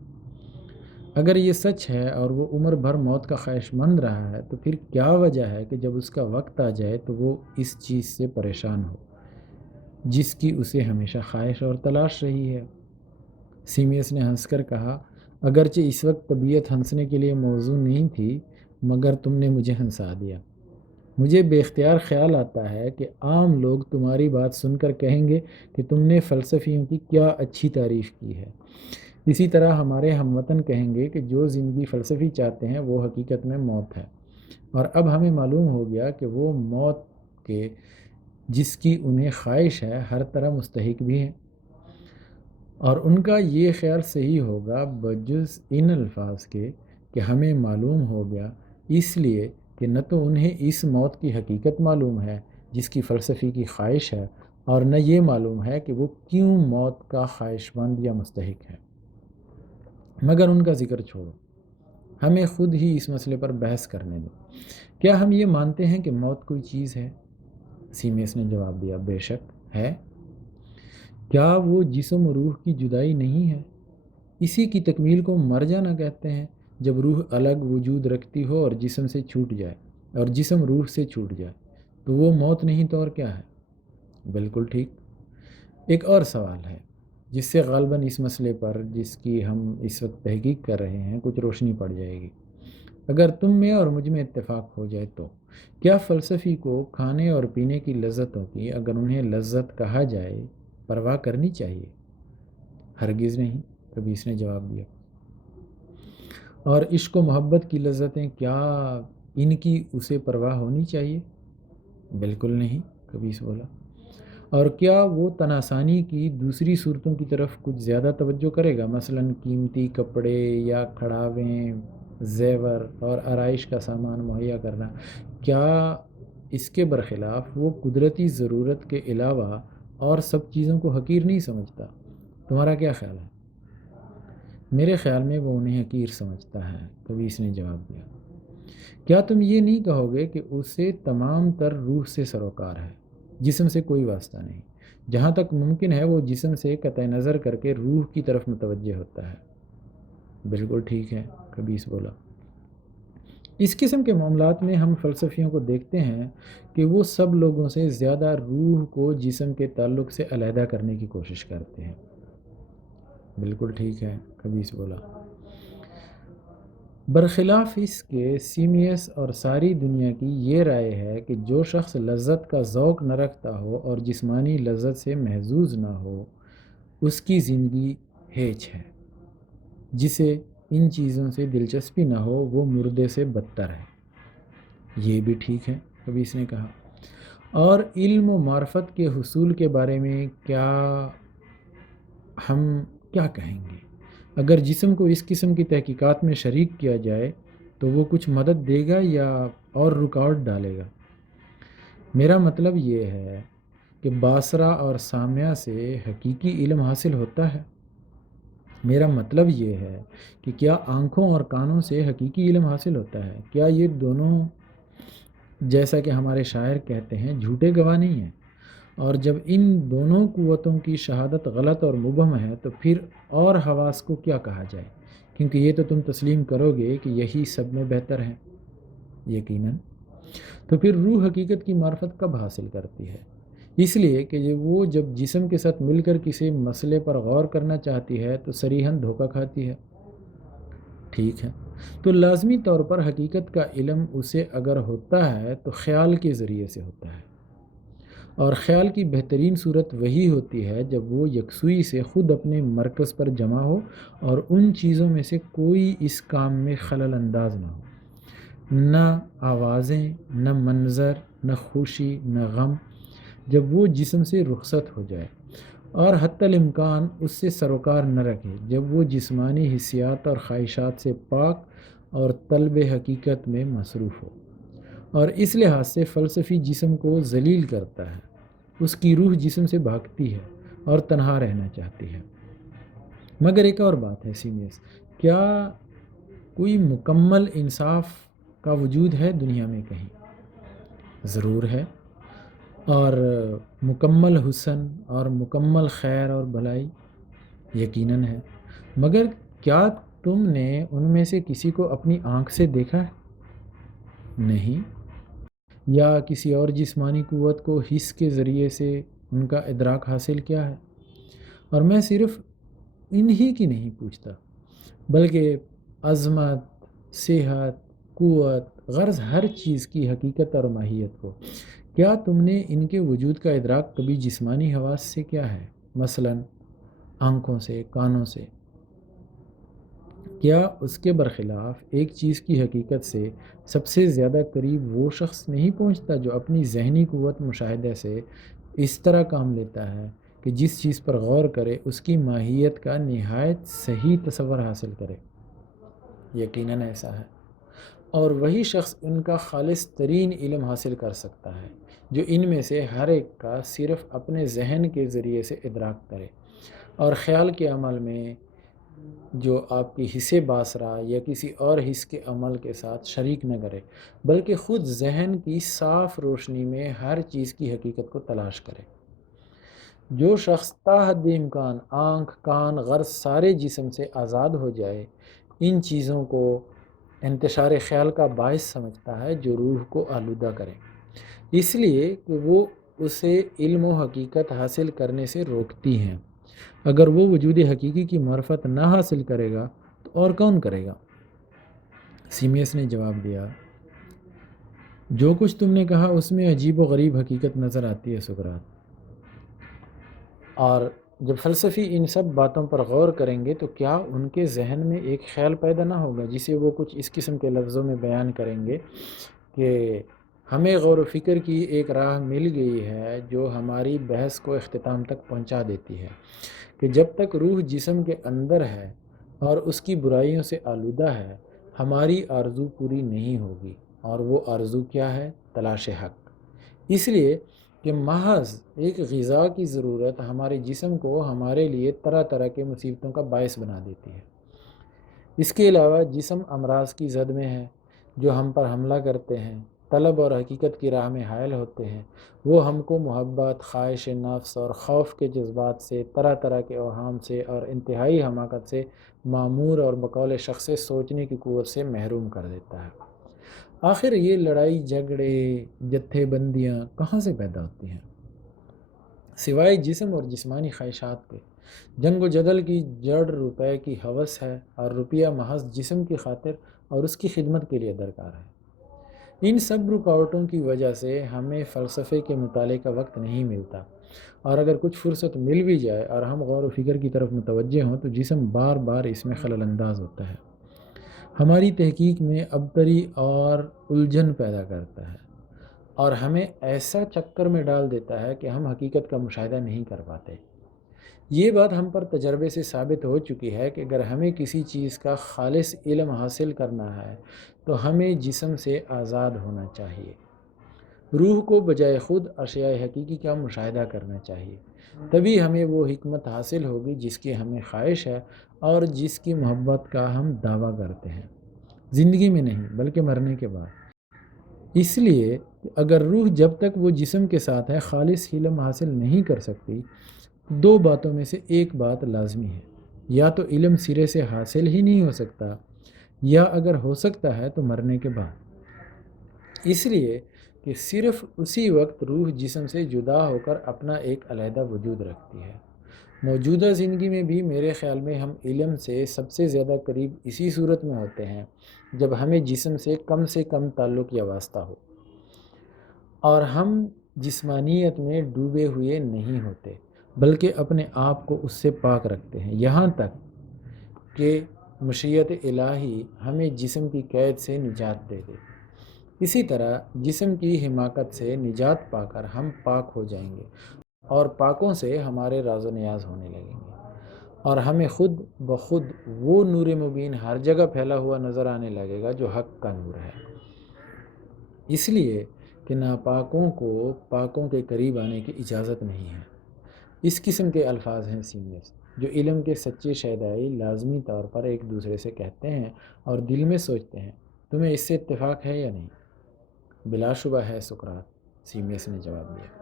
اگر یہ سچ ہے اور وہ عمر بھر موت کا خواہش مند رہا ہے تو پھر کیا وجہ ہے کہ جب اس کا وقت آ جائے تو وہ اس چیز سے پریشان ہو جس کی اسے ہمیشہ خواہش اور تلاش رہی ہے؟ سیمیس نے ہنس کر کہا، اگرچہ اس وقت طبیعت ہنسنے کے لیے موزوں نہیں تھی، مگر تم نے مجھے ہنسا دیا۔ مجھے بے اختیار خیال آتا ہے کہ عام لوگ تمہاری بات سن کر کہیں گے کہ تم نے فلسفیوں کی کیا اچھی تعریف کی ہے۔ اسی طرح ہمارے ہم وطن کہیں گے کہ جو زندگی فلسفی چاہتے ہیں وہ حقیقت میں موت ہے، اور اب ہمیں معلوم ہو گیا کہ وہ موت کے جس کی انہیں خواہش ہے ہر طرح مستحق بھی ہیں، اور ان کا یہ خیال صحیح ہوگا بجز ان الفاظ کے کہ ہمیں معلوم ہو گیا، اس لیے کہ نہ تو انہیں اس موت کی حقیقت معلوم ہے جس کی فلسفی کی خواہش ہے، اور نہ یہ معلوم ہے کہ وہ کیوں موت کا خواہش مند یا مستحق ہے۔ مگر ان کا ذکر چھوڑو، ہمیں خود ہی اس مسئلے پر بحث کرنے دو۔ کیا ہم یہ مانتے ہیں کہ موت کوئی چیز ہے؟ سیمیس نے جواب دیا، بے شک ہے۔ کیا وہ جسم و روح کی جدائی نہیں ہے؟ اسی کی تکمیل کو مر جانا کہتے ہیں، جب روح الگ وجود رکھتی ہو اور جسم سے چھوٹ جائے، اور جسم روح سے چھوٹ جائے تو وہ موت نہیں تو اور کیا ہے؟ بالکل ٹھیک۔ ایک اور سوال ہے جس سے غالباً اس مسئلے پر جس کی ہم اس وقت تحقیق کر رہے ہیں کچھ روشنی پڑ جائے گی۔ اگر تم میں اور مجھ میں اتفاق ہو جائے تو کیا فلسفی کو کھانے اور پینے کی لذتوں کی، اگر انہیں لذت کہا جائے، پرواہ کرنی چاہیے؟ ہرگز نہیں، کبیس نے جواب دیا۔ اور عشق و محبت کی لذتیں، کیا ان کی اسے پرواہ ہونی چاہیے؟ بالکل نہیں، کبیس بولا۔ اور کیا وہ تناسانی کی دوسری صورتوں کی طرف کچھ زیادہ توجہ کرے گا، مثلاً قیمتی کپڑے یا کھڑاویں، زیور اور آرائش کا سامان مہیا کرنا؟ کیا اس کے برخلاف وہ قدرتی ضرورت کے علاوہ اور سب چیزوں کو حقیر نہیں سمجھتا؟ تمہارا کیا خیال ہے؟ میرے خیال میں وہ انہیں حقیر سمجھتا ہے، کبیس نے جواب دیا۔ کیا تم یہ نہیں کہو گے کہ اسے تمام تر روح سے سروکار ہے، جسم سے کوئی واسطہ نہیں؟ جہاں تک ممکن ہے وہ جسم سے قطع نظر کر کے روح کی طرف متوجہ ہوتا ہے۔ بالکل ٹھیک ہے، کبیس بولا۔ اس قسم کے معاملات میں ہم فلسفیوں کو دیکھتے ہیں کہ وہ سب لوگوں سے زیادہ روح کو جسم کے تعلق سے علیحدہ کرنے کی کوشش کرتے ہیں۔ بالکل ٹھیک ہے، خبیث بولا۔ برخلاف اس کے سیمیس اور ساری دنیا کی یہ رائے ہے کہ جو شخص لذت کا ذوق نہ رکھتا ہو اور جسمانی لذت سے محظوظ نہ ہو، اس کی زندگی ہیچ ہے۔ جسے ان چیزوں سے دلچسپی نہ ہو وہ مردے سے بدتر ہے۔ یہ بھی ٹھیک ہے، کبھی اس نے کہا۔ اور علم و معرفت کے حصول کے بارے میں ہم کیا کہیں گے؟ اگر جسم کو اس قسم کی تحقیقات میں شریک کیا جائے تو وہ کچھ مدد دے گا یا اور رکاوٹ ڈالے گا؟ میرا مطلب یہ ہے کہ باصرہ اور سامعہ سے حقیقی علم حاصل ہوتا ہے۔ میرا مطلب یہ ہے کہ کیا آنکھوں اور کانوں سے حقیقی علم حاصل ہوتا ہے؟ کیا یہ دونوں، جیسا کہ ہمارے شاعر کہتے ہیں، جھوٹے گواہ نہیں ہیں؟ اور جب ان دونوں قوتوں کی شہادت غلط اور مبہم ہے تو پھر اور حواس کو کیا کہا جائے؟ کیونکہ یہ تو تم تسلیم کرو گے کہ یہی سب میں بہتر ہے۔ یقیناً۔ تو پھر روح حقیقت کی معرفت کب حاصل کرتی ہے؟ اس لیے کہ وہ جب جسم کے ساتھ مل کر کسی مسئلے پر غور کرنا چاہتی ہے تو صریحاً دھوکہ کھاتی ہے۔ ٹھیک ہے، تو لازمی طور پر حقیقت کا علم اسے اگر ہوتا ہے تو خیال کے ذریعے سے ہوتا ہے، اور خیال کی بہترین صورت وہی ہوتی ہے جب وہ یکسوئی سے خود اپنے مرکز پر جمع ہو اور ان چیزوں میں سے کوئی اس کام میں خلل انداز نہ ہو، نہ آوازیں، نہ منظر، نہ خوشی، نہ غم، جب وہ جسم سے رخصت ہو جائے اور حتی الامکان اس سے سروکار نہ رکھے، جب وہ جسمانی حسیات اور خواہشات سے پاک اور طلب حقیقت میں مصروف ہو۔ اور اس لحاظ سے فلسفی جسم کو ذلیل کرتا ہے، اس کی روح جسم سے بھاگتی ہے اور تنہا رہنا چاہتی ہے۔ مگر ایک اور بات ہے سیمیس، کیا کوئی مکمل انصاف کا وجود ہے دنیا میں کہیں؟ ضرور ہے، اور مکمل حسن اور مکمل خیر اور بھلائی یقیناً ہے، مگر کیا تم نے ان میں سے کسی کو اپنی آنکھ سے دیکھا ہے؟ نہیں۔ یا کسی اور جسمانی قوت کو حس کے ذریعے سے ان کا ادراک حاصل کیا ہے؟ اور میں صرف انہی کی نہیں پوچھتا، بلکہ عظمت، صحت، قوت، غرض ہر چیز کی حقیقت اور ماہیت کو، کیا تم نے ان کے وجود کا ادراک کبھی جسمانی حواس سے کیا ہے؟ مثلاً آنکھوں سے، کانوں سے؟ کیا اس کے برخلاف ایک چیز کی حقیقت سے سب سے زیادہ قریب وہ شخص نہیں پہنچتا جو اپنی ذہنی قوت مشاہدے سے اس طرح کام لیتا ہے کہ جس چیز پر غور کرے اس کی ماہیت کا نہایت صحیح تصور حاصل کرے؟ یقیناً ایسا ہے، اور وہی شخص ان کا خالص ترین علم حاصل کر سکتا ہے جو ان میں سے ہر ایک کا صرف اپنے ذہن کے ذریعے سے ادراک کرے، اور خیال کے عمل میں جو آپ کی حس باصرہ یا کسی اور حس کے عمل کے ساتھ شریک نہ کرے، بلکہ خود ذہن کی صاف روشنی میں ہر چیز کی حقیقت کو تلاش کرے۔ جو شخص تا حد امکان آنکھ، کان، غرض سارے جسم سے آزاد ہو جائے، ان چیزوں کو انتشار خیال کا باعث سمجھتا ہے جو روح کو آلودہ کرے، اس لیے کہ وہ اسے علم و حقیقت حاصل کرنے سے روکتی ہیں۔ اگر وہ وجود حقیقی کی معرفت نہ حاصل کرے گا تو اور کون کرے گا؟ سیمیس نے جواب دیا، جو کچھ تم نے کہا اس میں عجیب و غریب حقیقت نظر آتی ہے سقراط، اور جب فلسفی ان سب باتوں پر غور کریں گے تو کیا ان کے ذہن میں ایک خیال پیدا نہ ہوگا جسے وہ کچھ اس قسم کے لفظوں میں بیان کریں گے کہ ہمیں غور و فکر کی ایک راہ مل گئی ہے جو ہماری بحث کو اختتام تک پہنچا دیتی ہے کہ جب تک روح جسم کے اندر ہے اور اس کی برائیوں سے آلودہ ہے، ہماری آرزو پوری نہیں ہوگی، اور وہ آرزو کیا ہے؟ تلاش حق۔ اس لیے کہ محض ایک غذا کی ضرورت ہمارے جسم کو ہمارے لیے طرح طرح کے مصیبتوں کا باعث بنا دیتی ہے۔ اس کے علاوہ جسم امراض کی زد میں ہے جو ہم پر حملہ کرتے ہیں، طلب اور حقیقت کی راہ میں حائل ہوتے ہیں۔ وہ ہم کو محبت، خواہش نفس اور خوف کے جذبات سے، طرح طرح کے اوہام سے اور انتہائی حماقت سے معمور اور بقول شخص سوچنے کی قوت سے محروم کر دیتا ہے۔ آخر یہ لڑائی جھگڑے جتھے بندیاں کہاں سے پیدا ہوتی ہیں؟ سوائے جسم اور جسمانی خواہشات کے جنگ و جدل کی جڑ روپے کی ہوس ہے، اور روپیہ محض جسم کی خاطر اور اس کی خدمت کے لیے درکار ہے۔ ان سب رکاوٹوں کی وجہ سے ہمیں فلسفے کے مطالعے کا وقت نہیں ملتا، اور اگر کچھ فرصت مل بھی جائے اور ہم غور و فکر کی طرف متوجہ ہوں تو جسم بار بار اس میں خلل انداز ہوتا ہے، ہماری تحقیق میں ابتری اور الجھن پیدا کرتا ہے، اور ہمیں ایسا چکر میں ڈال دیتا ہے کہ ہم حقیقت کا مشاہدہ نہیں کر پاتے۔ یہ بات ہم پر تجربے سے ثابت ہو چکی ہے کہ اگر ہمیں کسی چیز کا خالص علم حاصل کرنا ہے تو ہمیں جسم سے آزاد ہونا چاہیے، روح کو بجائے خود اشیاء حقیقی کا مشاہدہ کرنا چاہیے، تبھی ہمیں وہ حکمت حاصل ہوگی جس کی ہمیں خواہش ہے اور جس کی محبت کا ہم دعویٰ کرتے ہیں، زندگی میں نہیں بلکہ مرنے کے بعد۔ اس لیے اگر روح جب تک وہ جسم کے ساتھ ہے خالص علم حاصل نہیں کر سکتی، دو باتوں میں سے ایک بات لازمی ہے، یا تو علم سرے سے حاصل ہی نہیں ہو سکتا، یا اگر ہو سکتا ہے تو مرنے کے بعد۔ اس لیے کہ صرف اسی وقت روح جسم سے جدا ہو کر اپنا ایک علیحدہ وجود رکھتی ہے۔ موجودہ زندگی میں بھی میرے خیال میں ہم علم سے زیادہ قریب اسی صورت میں ہوتے ہیں جب ہمیں جسم سے کم تعلق یا واسطہ ہو، اور ہم جسمانیت میں ڈوبے ہوئے نہیں ہوتے بلکہ اپنے آپ کو اس سے پاک رکھتے ہیں، یہاں تک کہ مشیت الہی ہمیں جسم کی قید سے نجات دے دے۔ اسی طرح جسم کی حماقت سے نجات پا کر ہم پاک ہو جائیں گے، اور پاکوں سے ہمارے راز و نیاز ہونے لگیں گے، اور ہمیں خود بخود وہ نور مبین ہر جگہ پھیلا ہوا نظر آنے لگے گا جو حق کا نور ہے۔ اس لیے کہ ناپاکوں کو پاکوں کے قریب آنے کی اجازت نہیں ہے۔ اس قسم کے الفاظ ہیں سیمس جو علم کے سچے شیدائی لازمی طور پر ایک دوسرے سے کہتے ہیں اور دل میں سوچتے ہیں۔ تمہیں اس سے اتفاق ہے یا نہیں؟ بلا شبہ ہے سقراط، سیمس نے جواب دیا۔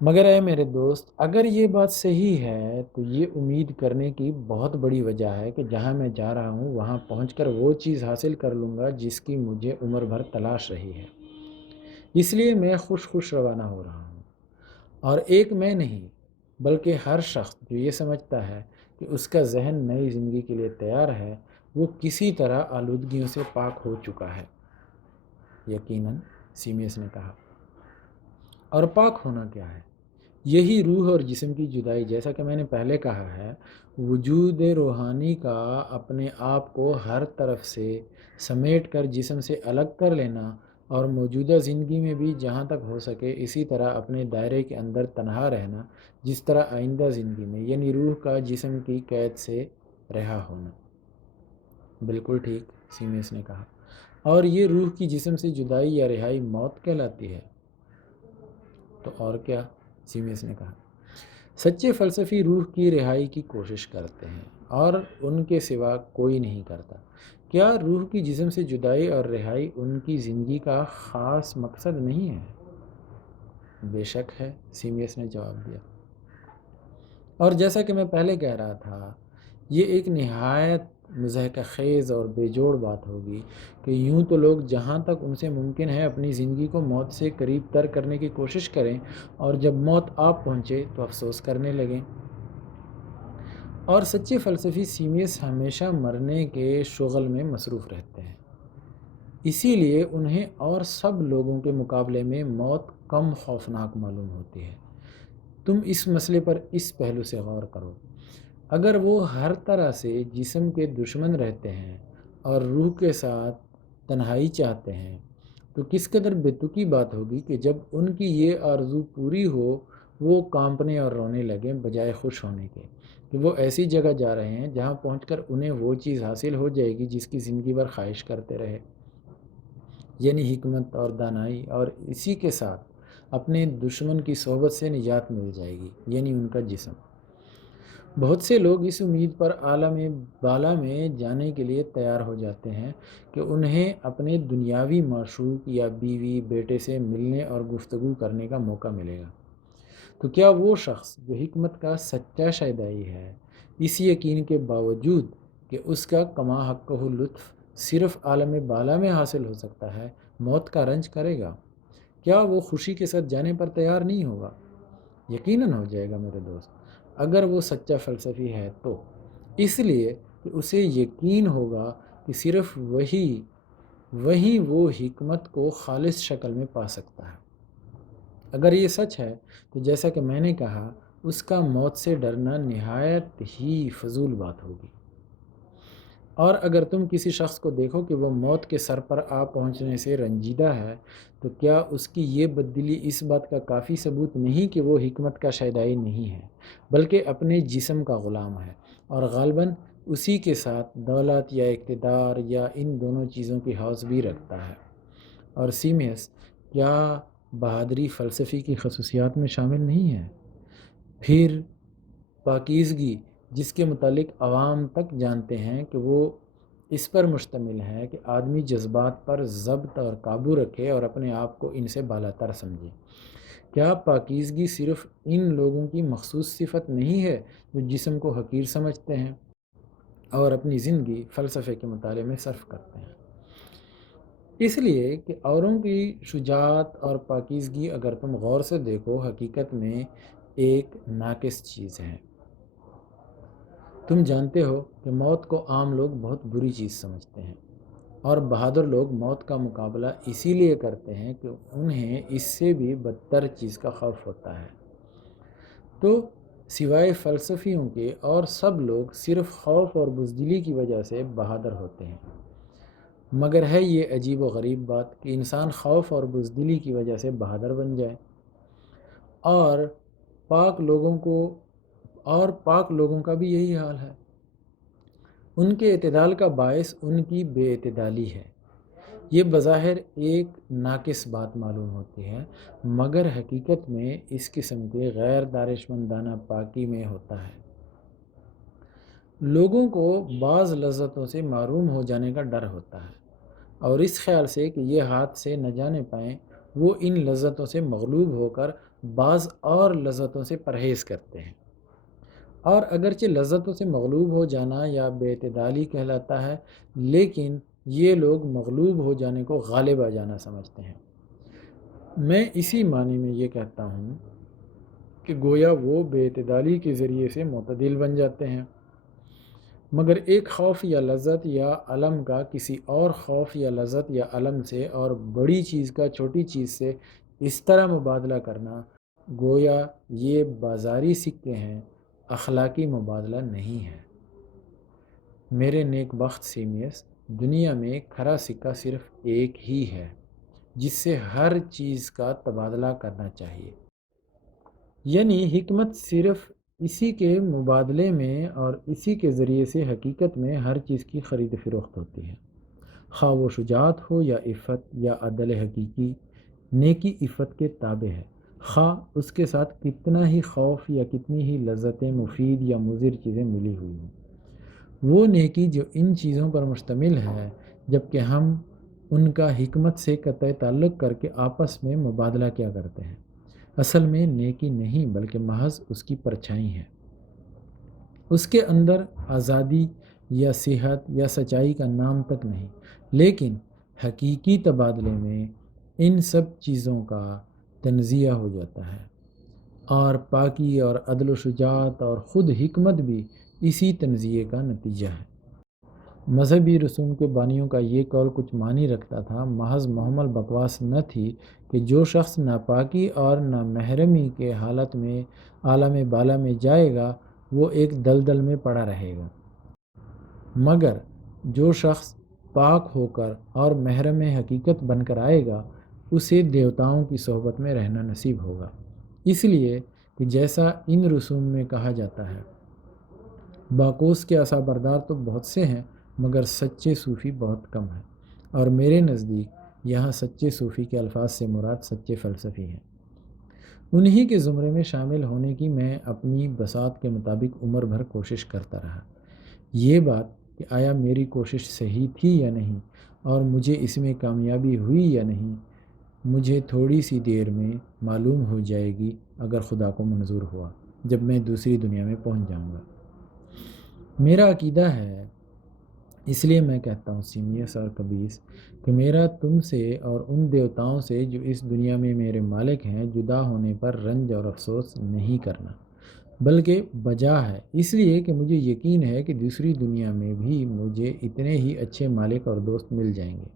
مگر اے میرے دوست، اگر یہ بات صحیح ہے تو یہ امید کرنے کی بہت بڑی وجہ ہے کہ جہاں میں جا رہا ہوں وہاں پہنچ کر وہ چیز حاصل کر لوں گا جس کی مجھے عمر بھر تلاش رہی ہے۔ اس لیے میں خوش روانہ ہو رہا ہوں، اور ایک میں نہیں بلکہ ہر شخص جو یہ سمجھتا ہے کہ اس کا ذہن نئی زندگی کے لیے تیار ہے، وہ کسی طرح آلودگیوں سے پاک ہو چکا ہے۔ یقیناً، سیمس نے کہا۔ اور پاک ہونا کیا ہے؟ یہی روح اور جسم کی جدائی، جیسا کہ میں نے پہلے کہا ہے، وجود روحانی کا اپنے آپ کو ہر طرف سے سمیٹ کر جسم سے الگ کر لینا، اور موجودہ زندگی میں بھی جہاں تک ہو سکے اسی طرح اپنے دائرے کے اندر تنہا رہنا، جس طرح آئندہ زندگی میں، یعنی روح کا جسم کی قید سے رہا ہونا۔ بالکل ٹھیک، سیمس نے کہا۔ اور یہ روح کی جسم سے جدائی یا رہائی موت کہلاتی ہے؟ تو اور کیا، سیمس نے کہا۔ سچے فلسفی روح کی رہائی کی کوشش کرتے ہیں، اور ان کے سوا کوئی نہیں کرتا۔ کیا روح کی جسم سے جدائی اور رہائی ان کی زندگی کا خاص مقصد نہیں ہے؟ بے شک ہے، سیمس نے جواب دیا۔ اور جیسا کہ میں پہلے کہہ رہا تھا، یہ ایک نہایت مضحکہ خیز اور بے جوڑ بات ہوگی کہ یوں تو لوگ جہاں تک ان سے ممکن ہے اپنی زندگی کو موت سے قریب تر کرنے کی کوشش کریں، اور جب موت آپ پہنچے تو افسوس کرنے لگیں۔ اور سچے فلسفی سیمس ہمیشہ مرنے کے شغل میں مصروف رہتے ہیں، اسی لیے انہیں اور سب لوگوں کے مقابلے میں موت کم خوفناک معلوم ہوتی ہے۔ تم اس مسئلے پر اس پہلو سے غور کرو۔ اگر وہ ہر طرح سے جسم کے دشمن رہتے ہیں اور روح کے ساتھ تنہائی چاہتے ہیں، تو کس قدر بےتکی بات ہوگی کہ جب ان کی یہ آرزو پوری ہو وہ کانپنے اور رونے لگیں بجائے خوش ہونے کے کہ وہ ایسی جگہ جا رہے ہیں جہاں پہنچ کر انہیں وہ چیز حاصل ہو جائے گی جس کی زندگی بھر خواہش کرتے رہے، یعنی حکمت اور دانائی، اور اسی کے ساتھ اپنے دشمن کی صحبت سے نجات مل جائے گی، یعنی ان کا جسم۔ بہت سے لوگ اس امید پر عالم بالا میں جانے کے لیے تیار ہو جاتے ہیں کہ انہیں اپنے دنیاوی معشوق یا بیوی بیٹے سے ملنے اور گفتگو کرنے کا موقع ملے گا۔ تو کیا وہ شخص جو حکمت کا سچا شیدائی ہے، اس یقین کے باوجود کہ اس کا کما حقہ لطف صرف عالم بالا میں حاصل ہو سکتا ہے، موت کا رنج کرے گا؟ کیا وہ خوشی کے ساتھ جانے پر تیار نہیں ہوگا؟ یقیناً ہو جائے گا میرے دوست، اگر وہ سچا فلسفی ہے تو، اس لیے کہ اسے یقین ہوگا کہ صرف وہی وہ حکمت کو خالص شکل میں پا سکتا ہے۔ اگر یہ سچ ہے تو جیسا کہ میں نے کہا، اس کا موت سے ڈرنا نہایت ہی فضول بات ہوگی۔ اور اگر تم کسی شخص کو دیکھو کہ وہ موت کے سر پر آ پہنچنے سے رنجیدہ ہے، تو کیا اس کی یہ بددلی اس بات کا کافی ثبوت نہیں کہ وہ حکمت کا شیدائی نہیں ہے، بلکہ اپنے جسم کا غلام ہے، اور غالباً اسی کے ساتھ دولت یا اقتدار یا ان دونوں چیزوں کی ہوس بھی رکھتا ہے؟ اور سیمیس، کیا بہادری فلسفی کی خصوصیات میں شامل نہیں ہے؟ پھر پاکیزگی، جس کے متعلق عوام تک جانتے ہیں کہ وہ اس پر مشتمل ہے کہ آدمی جذبات پر ضبط اور قابو رکھے اور اپنے آپ کو ان سے بالاتر سمجھے۔ کیا پاکیزگی صرف ان لوگوں کی مخصوص صفت نہیں ہے جو جسم کو حقیر سمجھتے ہیں اور اپنی زندگی فلسفے کے مطالعے میں صرف کرتے ہیں؟ اس لیے کہ اوروں کی شجاعت اور پاکیزگی اگر تم غور سے دیکھو حقیقت میں ایک ناقص چیز ہے۔ تم جانتے ہو کہ موت کو عام لوگ بہت بری چیز سمجھتے ہیں، اور بہادر لوگ موت کا مقابلہ اسی لیے کرتے ہیں کہ انہیں اس سے بھی بدتر چیز کا خوف ہوتا ہے۔ تو سوائے فلسفیوں کے اور سب لوگ صرف خوف اور بزدلی کی وجہ سے بہادر ہوتے ہیں۔ مگر ہے یہ عجیب و غریب بات کہ انسان خوف اور بزدلی کی وجہ سے بہادر بن جائے، اور پاک لوگوں کا بھی یہی حال ہے۔ ان کے اعتدال کا باعث ان کی بے اعتدالی ہے۔ یہ بظاہر ایک ناقص بات معلوم ہوتی ہے، مگر حقیقت میں اس قسم کے غیر دانشمندانہ پاکی میں ہوتا ہے۔ لوگوں کو بعض لذتوں سے محروم ہو جانے کا ڈر ہوتا ہے، اور اس خیال سے کہ یہ ہاتھ سے نہ جانے پائیں، وہ ان لذتوں سے مغلوب ہو کر بعض اور لذتوں سے پرہیز کرتے ہیں۔ اور اگرچہ لذتوں سے مغلوب ہو جانا یا بے اعتدالی کہلاتا ہے، لیکن یہ لوگ مغلوب ہو جانے کو غالب آ جانا سمجھتے ہیں۔ میں اسی معنی میں یہ کہتا ہوں کہ گویا وہ بے اعتدالی کے ذریعے سے معتدل بن جاتے ہیں، مگر ایک خوف یا لذت یا علم کا کسی اور خوف یا لذت یا علم سے اور بڑی چیز کا چھوٹی چیز سے اس طرح مبادلہ کرنا، گویا یہ بازاری سکے ہیں، اخلاقی مبادلہ نہیں ہے۔ میرے نیک بخت سیمیس، دنیا میں کھرا سکہ صرف ایک ہی ہے جس سے ہر چیز کا تبادلہ کرنا چاہیے، یعنی حکمت صرف اسی کے مبادلے میں اور اسی کے ذریعے سے حقیقت میں ہر چیز کی خرید فروخت ہوتی ہے، خواہ وہ شجاعت ہو یا عفت یا عدل حقیقی۔ نیکی عفت کے تابع ہے، خواہ اس کے ساتھ کتنا ہی خوف یا کتنی ہی لذتیں مفید یا مضر چیزیں ملی ہوئی ہوں۔ وہ نیکی جو ان چیزوں پر مشتمل ہے، جبکہ ہم ان کا حکمت سے قطع تعلق کر کے آپس میں مبادلہ کیا کرتے ہیں، اصل میں نیکی نہیں بلکہ محض اس کی پرچھائی ہے۔ اس کے اندر آزادی یا صحت یا سچائی کا نام تک نہیں، لیکن حقیقی تبادلے میں ان سب چیزوں کا تنزیہ ہو جاتا ہے، اور پاکی اور عدل و شجاعت اور خود حکمت بھی اسی تنزیے کا نتیجہ ہے۔ مذہبی رسوم کے بانیوں کا یہ قول کچھ معنی رکھتا تھا، محض محمل بکواس نہ تھی کہ جو شخص ناپاکی اور نامحرمی کے حالت میں عالم بالا میں جائے گا وہ ایک دلدل میں پڑا رہے گا، مگر جو شخص پاک ہو کر اور محرم حقیقت بن کر آئے گا اسے دیوتاؤں کی صحبت میں رہنا نصیب ہوگا۔ اس لیے کہ جیسا ان رسوم میں کہا جاتا ہے، باقوس کے عصا بردار تو بہت سے ہیں مگر سچے صوفی بہت کم ہیں، اور میرے نزدیک یہاں سچے صوفی کے الفاظ سے مراد سچے فلسفی ہیں۔ انہی کے زمرے میں شامل ہونے کی میں اپنی بساط کے مطابق عمر بھر کوشش کرتا رہا۔ یہ بات کہ آیا میری کوشش صحیح تھی یا نہیں اور مجھے اس میں کامیابی ہوئی یا نہیں، مجھے تھوڑی سی دیر میں معلوم ہو جائے گی اگر خدا کو منظور ہوا، جب میں دوسری دنیا میں پہنچ جاؤں گا۔ میرا عقیدہ ہے اس لیے میں کہتا ہوں سیمیس اور کبیس کہ میرا تم سے اور ان دیوتاؤں سے جو اس دنیا میں میرے مالک ہیں جدا ہونے پر رنج اور افسوس نہیں کرنا، بلکہ بجا ہے اس لیے کہ مجھے یقین ہے کہ دوسری دنیا میں بھی مجھے اتنے ہی اچھے مالک اور دوست مل جائیں گے۔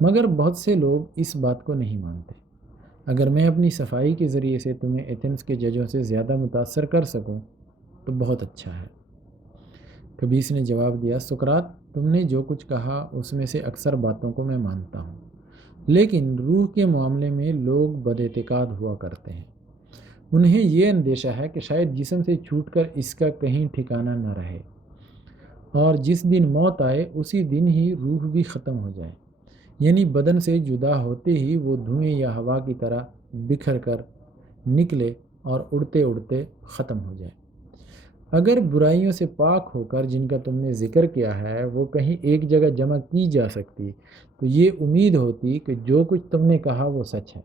مگر بہت سے لوگ اس بات کو نہیں مانتے۔ اگر میں اپنی صفائی کے ذریعے سے تمہیں ایتھنز کے ججوں سے زیادہ متاثر کر سکوں تو بہت اچھا ہے۔ کبیس نے جواب دیا، سقراط، تم نے جو کچھ کہا اس میں سے اکثر باتوں کو میں مانتا ہوں، لیکن روح کے معاملے میں لوگ بد اعتقاد ہوا کرتے ہیں۔ انہیں یہ اندیشہ ہے کہ شاید جسم سے چھوٹ کر اس کا کہیں ٹھکانہ نہ رہے، اور جس دن موت آئے اسی دن ہی روح بھی ختم ہو جائے، یعنی بدن سے جدا ہوتے ہی وہ دھوئیں یا ہوا کی طرح بکھر کر نکلے اور اڑتے اڑتے ختم ہو جائے۔ اگر برائیوں سے پاک ہو کر جن کا تم نے ذکر کیا ہے وہ کہیں ایک جگہ جمع کی جا سکتی تو یہ امید ہوتی کہ جو کچھ تم نے کہا وہ سچ ہے۔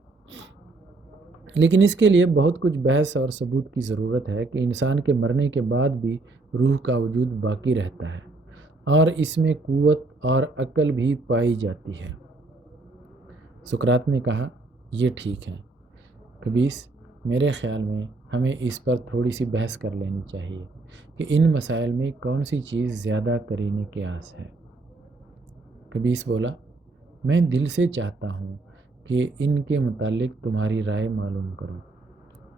لیکن اس کے لیے بہت کچھ بحث اور ثبوت کی ضرورت ہے کہ انسان کے مرنے کے بعد بھی روح کا وجود باقی رہتا ہے اور اس میں قوت اور عقل بھی پائی جاتی ہے۔ سقراط نے کہا، یہ ٹھیک ہے کبیس، میرے خیال میں ہمیں اس پر تھوڑی سی بحث کر لینی چاہیے کہ ان مسائل میں کون سی چیز زیادہ قرین قیاس ہے۔ کبیس بولا، میں دل سے چاہتا ہوں کہ ان کے متعلق تمہاری رائے معلوم کروں۔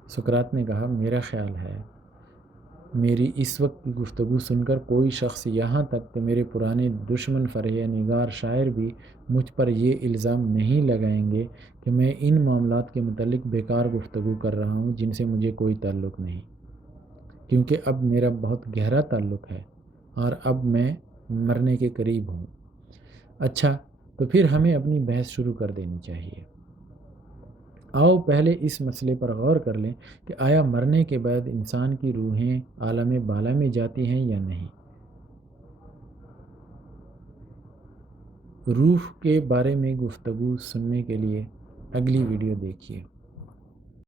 سقراط نے کہا، میرا خیال ہے میری اس وقت کی گفتگو سن کر کوئی شخص یہاں تک کہ میرے پرانے دشمن فرح نگار شاعر بھی مجھ پر یہ الزام نہیں لگائیں گے کہ میں ان معاملات کے متعلق بیکار گفتگو کر رہا ہوں جن سے مجھے کوئی تعلق نہیں، کیونکہ اب میرا بہت گہرا تعلق ہے اور اب میں مرنے کے قریب ہوں۔ اچھا، تو پھر ہمیں اپنی بحث شروع کر دینی چاہیے۔ آؤ پہلے اس مسئلے پر غور کر لیں کہ آیا مرنے کے بعد انسان کی روحیں عالم بالا میں جاتی ہیں یا نہیں۔ روح کے بارے میں گفتگو سننے کے لیے اگلی ویڈیو دیکھیے۔